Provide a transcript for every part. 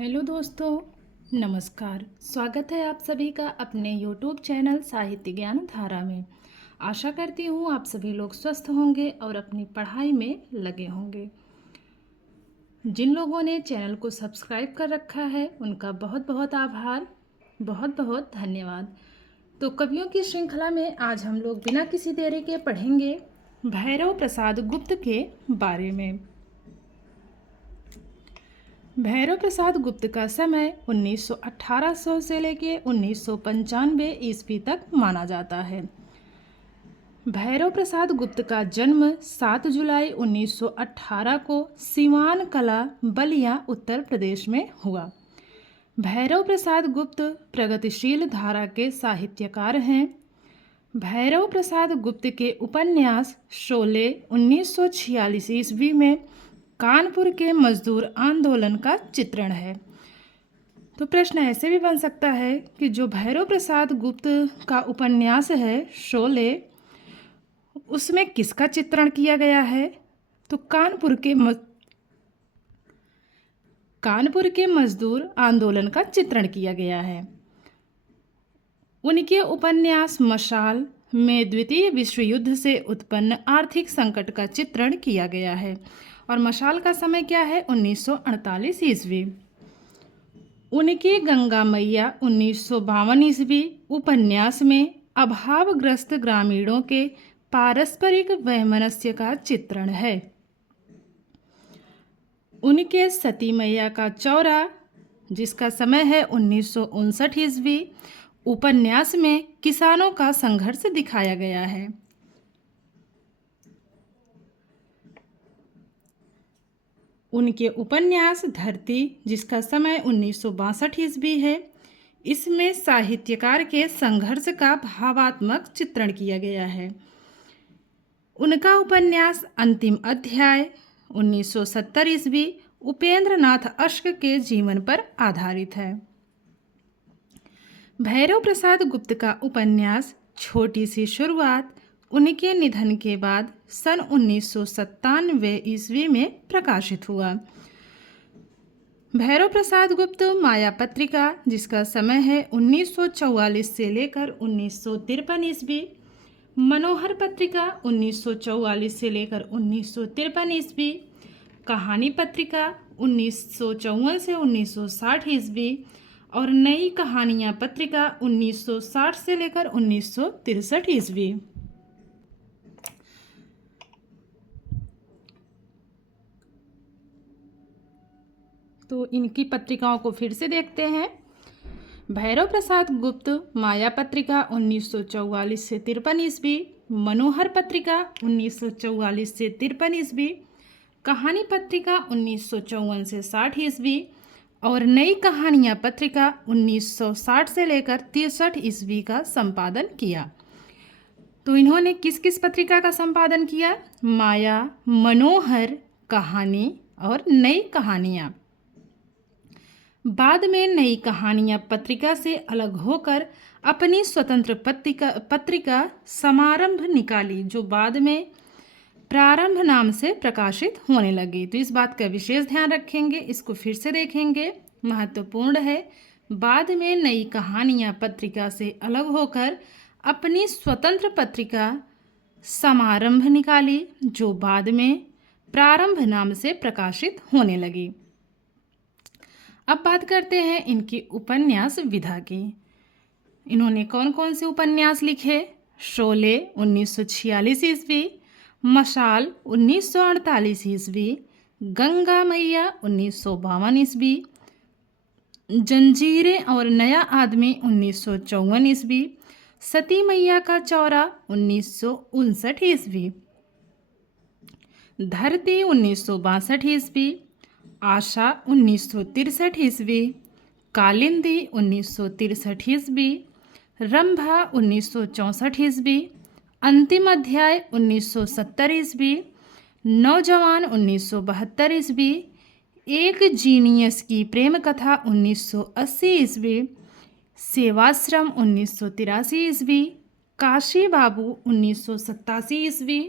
Hello दोस्तों, नमस्कार। स्वागत है आप सभी का अपने यूट्यूब चैनल साहित्य ज्ञान धारा में। आशा करती हूँ आप सभी लोग स्वस्थ होंगे और अपनी पढ़ाई में लगे होंगे। जिन लोगों ने चैनल को सब्सक्राइब कर रखा है उनका बहुत बहुत आभार, बहुत बहुत धन्यवाद। तो कवियों की श्रृंखला में आज हम लोग बिना किसी देरी के पढ़ेंगे भैरव प्रसाद गुप्त के बारे में। भैरव प्रसाद गुप्त का समय 1800 से लेके 1995 ईस्वी तक माना जाता है। भैरव प्रसाद गुप्त का जन्म 7 जुलाई 1918 को सिवान कला बलिया उत्तर प्रदेश में हुआ। भैरव प्रसाद गुप्त प्रगतिशील धारा के साहित्यकार हैं। भैरव प्रसाद गुप्त के उपन्यास शोले 1946 ईस्वी में कानपुर के मजदूर आंदोलन का चित्रण है। तो प्रश्न ऐसे भी बन सकता है कि जो भैरव प्रसाद गुप्त का उपन्यास है शोले, उसमें किसका चित्रण किया गया है? तो कानपुर के मजदूर आंदोलन का चित्रण किया गया है। उनके उपन्यास मशाल में द्वितीय विश्व युद्ध से उत्पन्न आर्थिक संकट का चित्रण किया गया है और मशाल का समय क्या है? 1948 ईस्वी। उनके गंगा मैया 1952 ईस्वी उपन्यास में अभावग्रस्त ग्रामीणों के पारस्परिक वैमनस्य का चित्रण है। उनके सती मैया का चौरा, जिसका समय है 1959 ईस्वी, उपन्यास में किसानों का संघर्ष दिखाया गया है। उनके उपन्यास धरती, जिसका समय 1962 ईस्वी है, इसमें साहित्यकार के संघर्ष का भावात्मक चित्रण किया गया है। उनका उपन्यास अंतिम अध्याय 1970 ईस्वी उपेंद्र नाथ अश्क के जीवन पर आधारित है। भैरव प्रसाद गुप्त का उपन्यास छोटी सी शुरुआत उनके निधन के बाद सन 1997 ईस्वी में प्रकाशित हुआ। भैरव प्रसाद गुप्त माया पत्रिका, जिसका समय है 1944 से लेकर 1953 ईस्वी, मनोहर पत्रिका 1944 से लेकर 1953 ईस्वी, कहानी पत्रिका 1954 से 1960 ईस्वी और नई कहानियाँ पत्रिका 1960 से लेकर 1963 ईस्वी। तो इनकी पत्रिकाओं को फिर से देखते हैं। भैरव प्रसाद गुप्त माया पत्रिका 1944 से 53 ईस्वी, मनोहर पत्रिका 1944 से 53 ईस्वी, कहानी पत्रिका 1954 से 60 ईस्वी और नई कहानियाँ पत्रिका 1960 से लेकर 63 ईस्वी का संपादन किया। तो इन्होंने किस किस पत्रिका का संपादन किया? माया, मनोहर, कहानी और नई कहानियाँ। बाद में नई कहानियाँ पत्रिका से अलग होकर अपनी स्वतंत्र पत्रिका समारंभ निकाली, जो बाद में प्रारंभ नाम से प्रकाशित होने लगी। तो इस बात का विशेष ध्यान रखेंगे, इसको फिर से देखेंगे, महत्वपूर्ण है। बाद में नई कहानियाँ पत्रिका से अलग होकर अपनी स्वतंत्र पत्रिका समारंभ निकाली, जो बाद में प्रारंभ नाम से प्रकाशित होने लगी। अब बात करते हैं इनकी उपन्यास विधा की। इन्होंने कौन कौन से उपन्यास लिखे? शोले 1946 ईस्वी, मशाल 1948 ईस्वी, गंगा मैया 1952 ईस्वी, जंजीरें और नया आदमी 1954 ईस्वी, सती मैया का चौरा 1959 ईस्वी, धरती 1962 ईस्वी, आशा 1963 ईस्वी, कालिंदी 1963 ईस्वी, रंभा 1964 ईस्वी, अंतिम अध्याय 1970 ईस्वी, नौजवान 1972 ईस्वी, एक जीनियस की प्रेम कथा 1980 ईस्वी, सेवाश्रम 1983 ईस्वी, काशी बाबू 1987 ईस्वी।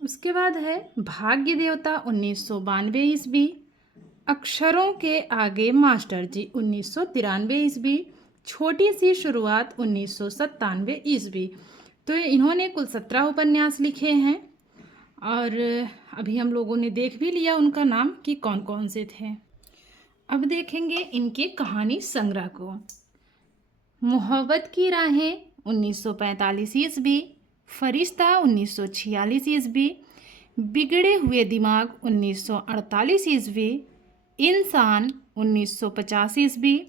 उसके बाद है भाग्य देवता 1992 ईस्वी, अक्षरों के आगे मास्टर जी 1993 ईस्वी। छोटी सी शुरुआत 1997 ईस्वी। तो इन्होंने कुल 17 उपन्यास लिखे हैं और अभी हम लोगों ने देख भी लिया उनका नाम कि कौन कौन से थे। अब देखेंगे इनके कहानी संग्रह को। मोहब्बत की राहें 1945 ईस्वी, फरिश्ता 1946 ईस्वी, बिगड़े हुए दिमाग 1948 ईस्वी, इंसान 1950 ईस्वी,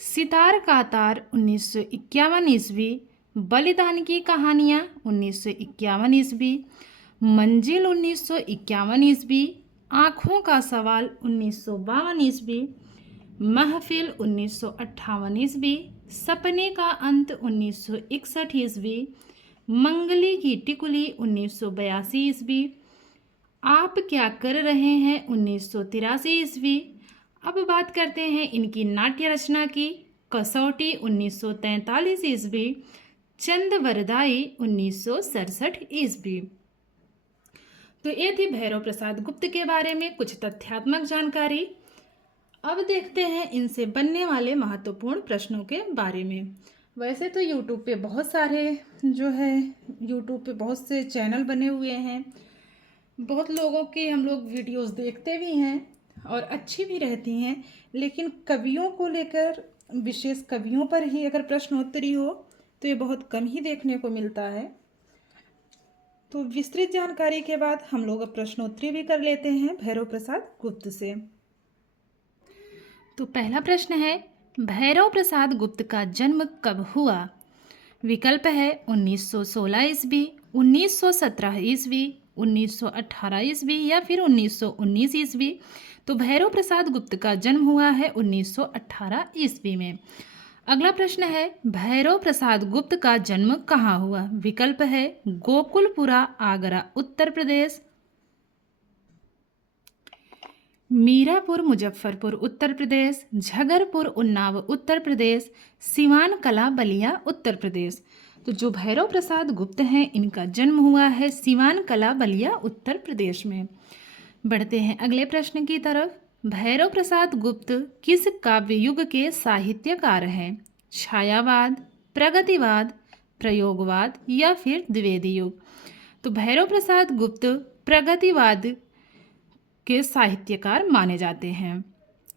सितार का तार 1951 ईस्वी, बलिदान की कहानियाँ 1951 ईस्वी, मंजिल 1951 ईस्वी, आँखों का सवाल 1952 ईस्वी, महफिल 1958 ईस्वी, सपने का अंत 1961 ईस्वी, मंगली की टिकुली 1982 ईस्वी, आप क्या कर रहे हैं 1983 ईस्वी। अब बात करते हैं इनकी नाट्य रचना की। कसौटी 1943 ईस्वी, चंद वरदाई 1967 ईस्वी। तो ये थी भैरव प्रसाद गुप्त के बारे में कुछ तथ्यात्मक जानकारी। अब देखते हैं इनसे बनने वाले महत्वपूर्ण प्रश्नों के बारे में। वैसे तो यूट्यूब पे बहुत सारे यूट्यूब पे बहुत से चैनल बने हुए हैं, बहुत लोगों के हम लोग वीडियोस देखते भी हैं और अच्छी भी रहती हैं, लेकिन कवियों को लेकर, विशेष कवियों पर ही अगर प्रश्नोत्तरी हो तो ये बहुत कम ही देखने को मिलता है। तो विस्तृत जानकारी के बाद हम लोग अब प्रश्नोत्तरी भी कर लेते हैं भैरव प्रसाद गुप्त से। तो पहला प्रश्न है, भैरव प्रसाद गुप्त का जन्म कब हुआ? विकल्प है 1916 ईस्वी, 1917 ईस्वी, 1918 ईस्वी या फिर 1919 ईस्वी। तो भैरव प्रसाद गुप्त का जन्म हुआ है 1918 ईस्वी में। अगला प्रश्न है, भैरव प्रसाद गुप्त का जन्म कहाँ हुआ? विकल्प है गोकुलपुरा, आगरा, उत्तर प्रदेश, मीरापुर, मुजफ्फरपुर, उत्तर प्रदेश, झगरपुर, उन्नाव, उत्तर प्रदेश, सिवान कला, बलिया, उत्तर प्रदेश। तो जो भैरव प्रसाद गुप्त हैं इनका जन्म हुआ है सिवान कला, बलिया, उत्तर प्रदेश में। बढ़ते हैं अगले प्रश्न की तरफ। भैरव प्रसाद गुप्त किस काव्य युग के साहित्यकार हैं? छायावाद, प्रगतिवाद, प्रयोगवाद या फिर द्विवेदी युग। तो भैरव प्रसाद गुप्त प्रगतिवाद के साहित्यकार माने जाते हैं।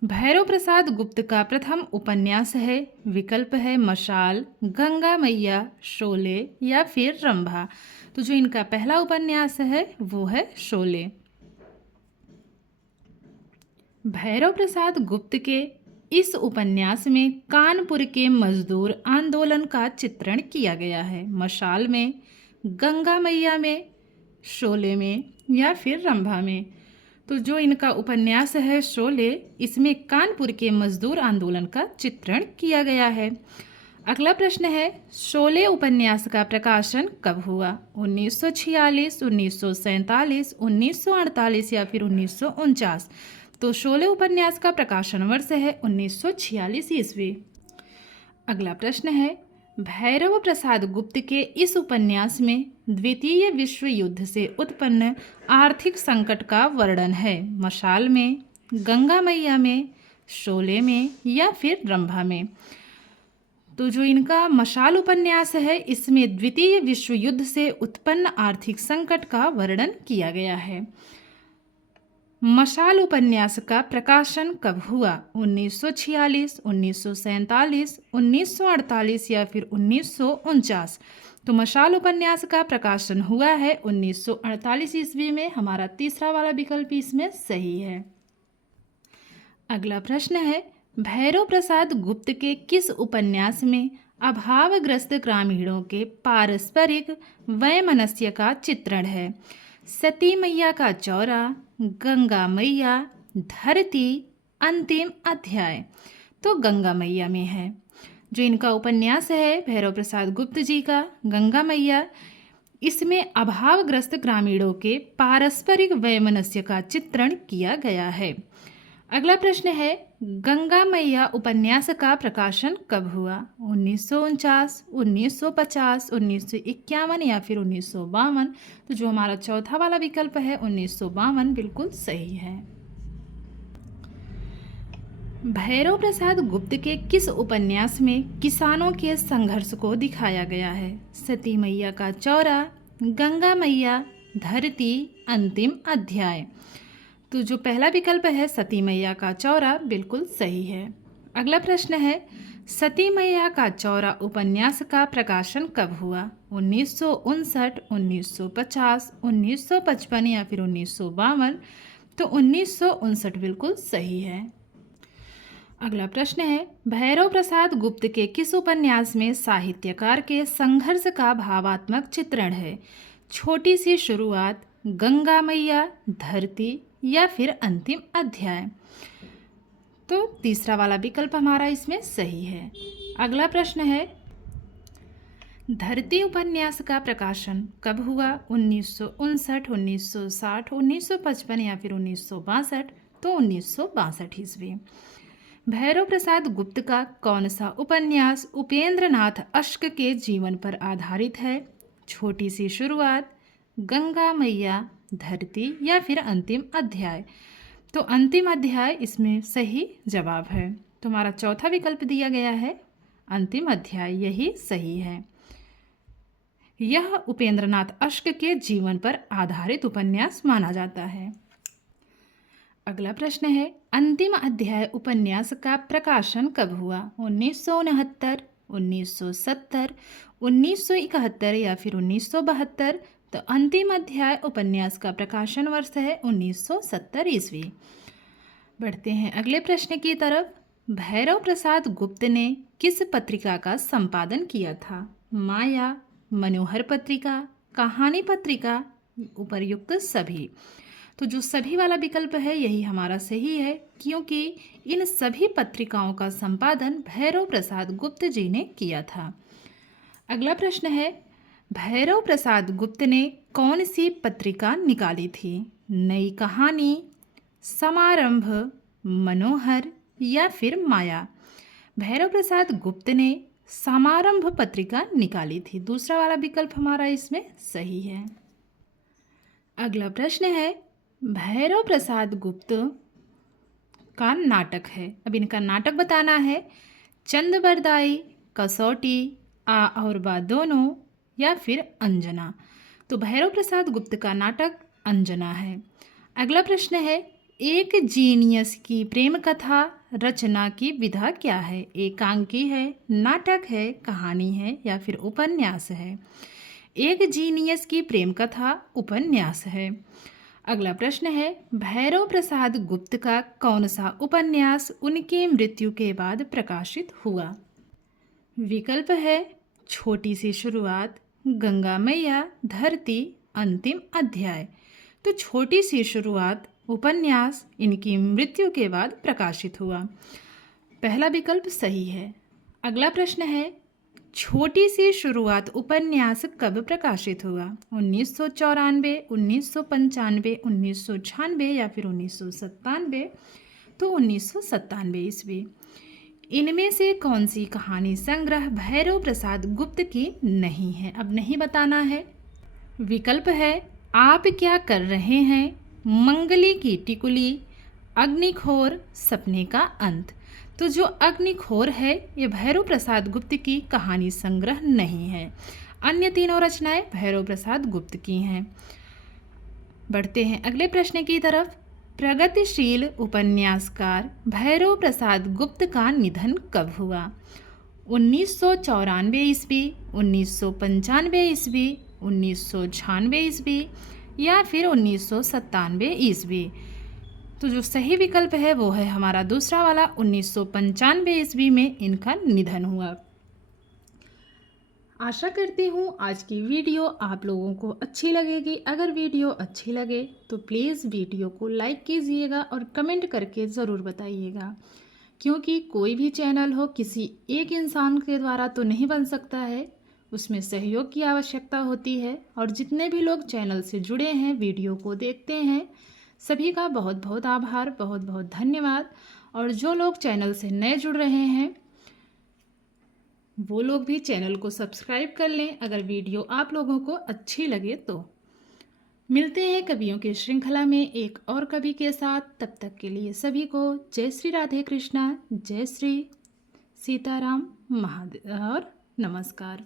भैरव प्रसाद गुप्त का प्रथम उपन्यास है, विकल्प है मशाल, गंगा मैया, शोले या फिर रंभा। तो जो इनका पहला उपन्यास है वो है शोले। भैरव प्रसाद गुप्त के इस उपन्यास में कानपुर के मजदूर आंदोलन का चित्रण किया गया है। मशाल में, गंगा मैया में, शोले में या फिर रंभा में। तो जो इनका उपन्यास है शोले, इसमें कानपुर के मजदूर आंदोलन का चित्रण किया गया है। अगला प्रश्न है, शोले उपन्यास का प्रकाशन कब हुआ? 1946, 1947, 1948 या फिर 1949। तो शोले उपन्यास का प्रकाशन वर्ष है 1946 ईस्वी। अगला प्रश्न है, भैरव प्रसाद गुप्त के इस उपन्यास में द्वितीय विश्व युद्ध से उत्पन्न आर्थिक संकट का वर्णन है। मशाल में, गंगा मैया में, शोले में या फिर रंभा में। तो जो इनका मशाल उपन्यास है इसमें द्वितीय विश्व युद्ध से उत्पन्न आर्थिक संकट का वर्णन किया गया है। मशाल उपन्यास का प्रकाशन कब हुआ? 1946, 1947, 1948 या फिर 1949। तो मशाल उपन्यास का प्रकाशन हुआ है 1948 ईस्वी में। हमारा तीसरा वाला विकल्प इसमें सही है। अगला प्रश्न है, भैरव प्रसाद गुप्त के किस उपन्यास में अभावग्रस्त ग्रामीणों के पारस्परिक वैमनस्य का चित्रण है? सती मैया का चौरा, गंगा मैया, धरती, अंतिम अध्याय। तो गंगा मैया में है। जो इनका उपन्यास है भैरव प्रसाद गुप्त जी का गंगा मैया, इसमें अभावग्रस्त ग्रामीणों के पारस्परिक वैमनस्य का चित्रण किया गया है। अगला प्रश्न है, गंगा मैया उपन्यास का प्रकाशन कब हुआ? 1949, 1950, 1951 या फिर 1952। तो जो हमारा चौथा वाला विकल्प है 1952 बिल्कुल सही है। भैरव प्रसाद गुप्त के किस उपन्यास में किसानों के संघर्ष को दिखाया गया है? सती मैया का चौरा, गंगा मैया, धरती, अंतिम अध्याय। तो जो पहला विकल्प है सती मैया का चौरा बिल्कुल सही है। अगला प्रश्न है, सती मैया का चौरा उपन्यास का प्रकाशन कब हुआ? 1959, 1950, 1955 या फिर 1952? तो 1959 बिल्कुल सही है। अगला प्रश्न है, भैरव प्रसाद गुप्त के किस उपन्यास में साहित्यकार के संघर्ष का भावात्मक चित्रण है? छोटी सी शुरुआत, गंगा मैया, धरती या फिर अंतिम अध्याय? तो तीसरा वाला विकल्प हमारा इसमें सही है। अगला प्रश्न है, धरती उपन्यास का प्रकाशन कब हुआ? 1959, 1960, 1955 या फिर 1962? तो 1962 ईस्वी। भैरव प्रसाद गुप्त का कौन सा उपन्यास उपेंद्र नाथ अश्क के जीवन पर आधारित है? छोटी सी शुरुआत, गंगा मैया, धरती या फिर अंतिम अध्याय? तो अंतिम अध्याय इसमें सही जवाब है। तो हमारा चौथा विकल्प दिया गया है अंतिम अध्याय, यही सही है। यह उपेंद्र नाथ अश्क के जीवन पर आधारित उपन्यास माना जाता है। अगला प्रश्न है, अंतिम अध्याय उपन्यास का प्रकाशन कब हुआ? 1969, 1970, 1971 या फिर 1972? तो अंतिम अध्याय उपन्यास का प्रकाशन वर्ष है 1970 ईस्वी। बढ़ते हैं अगले प्रश्न की तरफ। भैरव प्रसाद गुप्त ने किस पत्रिका का संपादन किया था? माया, मनोहर पत्रिका, कहानी पत्रिका, उपर्युक्त सभी? तो जो सभी वाला विकल्प है यही हमारा सही है, क्योंकि इन सभी पत्रिकाओं का संपादन भैरव प्रसाद गुप्त जी ने किया था। अगला प्रश्न है, भैरव प्रसाद गुप्त ने कौन सी पत्रिका निकाली थी? नई कहानी, समारंभ, मनोहर या फिर माया? भैरव प्रसाद गुप्त ने समारंभ पत्रिका निकाली थी। दूसरा वाला विकल्प हमारा इसमें सही है। अगला प्रश्न है, भैरव प्रसाद गुप्त का नाटक है, अब इनका नाटक बताना है। चंद बरदाई, कसौटी, आ और बा दोनों या फिर अंजना? तो भैरव प्रसाद गुप्त का नाटक अंजना है। अगला प्रश्न है, एक जीनियस की प्रेम कथा रचना की विधा क्या है? एकांकी है, नाटक है, कहानी है या फिर उपन्यास है? एक जीनियस की प्रेम कथा उपन्यास है। अगला प्रश्न है, भैरव प्रसाद गुप्त का कौन सा उपन्यास उनकी मृत्यु के बाद प्रकाशित हुआ? विकल्प है छोटी सी शुरुआत, गंगा मैया, धरती, अंतिम अध्याय। तो छोटी सी शुरुआत उपन्यास इनकी मृत्यु के बाद प्रकाशित हुआ। पहला विकल्प सही है। अगला प्रश्न है, छोटी सी शुरुआत उपन्यास कब प्रकाशित हुआ? 1994, 1995, 1996 या फिर 1997? तो 1997 ईस्वी। इनमें से कौन सी कहानी संग्रह भैरव प्रसाद गुप्त की नहीं है? अब नहीं बताना है। विकल्प है आप क्या कर रहे हैं, मंगली की टिकुली, अग्निखोर, सपने का अंत। तो जो अग्निखोर है ये भैरव प्रसाद गुप्त की कहानी संग्रह नहीं है। अन्य तीनों रचनाएं भैरव प्रसाद गुप्त की हैं। बढ़ते हैं अगले प्रश्न की तरफ। प्रगतिशील उपन्यासकार भैरव प्रसाद गुप्त का निधन कब हुआ? 1994 ईस्वी, 1995 ईस्वी, 1996 ईस्वी या फिर 1997 ईस्वी? तो जो सही विकल्प है वो है हमारा दूसरा वाला, 1995 ईस्वी में इनका निधन हुआ। आशा करती हूँ आज की वीडियो आप लोगों को अच्छी लगेगी। अगर वीडियो अच्छी लगे तो प्लीज़ वीडियो को लाइक कीजिएगा और कमेंट करके ज़रूर बताइएगा, क्योंकि कोई भी चैनल हो किसी एक इंसान के द्वारा तो नहीं बन सकता है, उसमें सहयोग की आवश्यकता होती है। और जितने भी लोग चैनल से जुड़े हैं, वीडियो को देखते हैं, सभी का बहुत बहुत आभार, बहुत बहुत धन्यवाद। और जो लोग चैनल से नए जुड़ रहे हैं वो लोग भी चैनल को सब्सक्राइब कर लें अगर वीडियो आप लोगों को अच्छी लगे तो। मिलते हैं कवियों की श्रृंखला में एक और कवि के साथ। तब तक के लिए सभी को जय श्री राधे कृष्णा, जय श्री सीताराम महादेव और नमस्कार।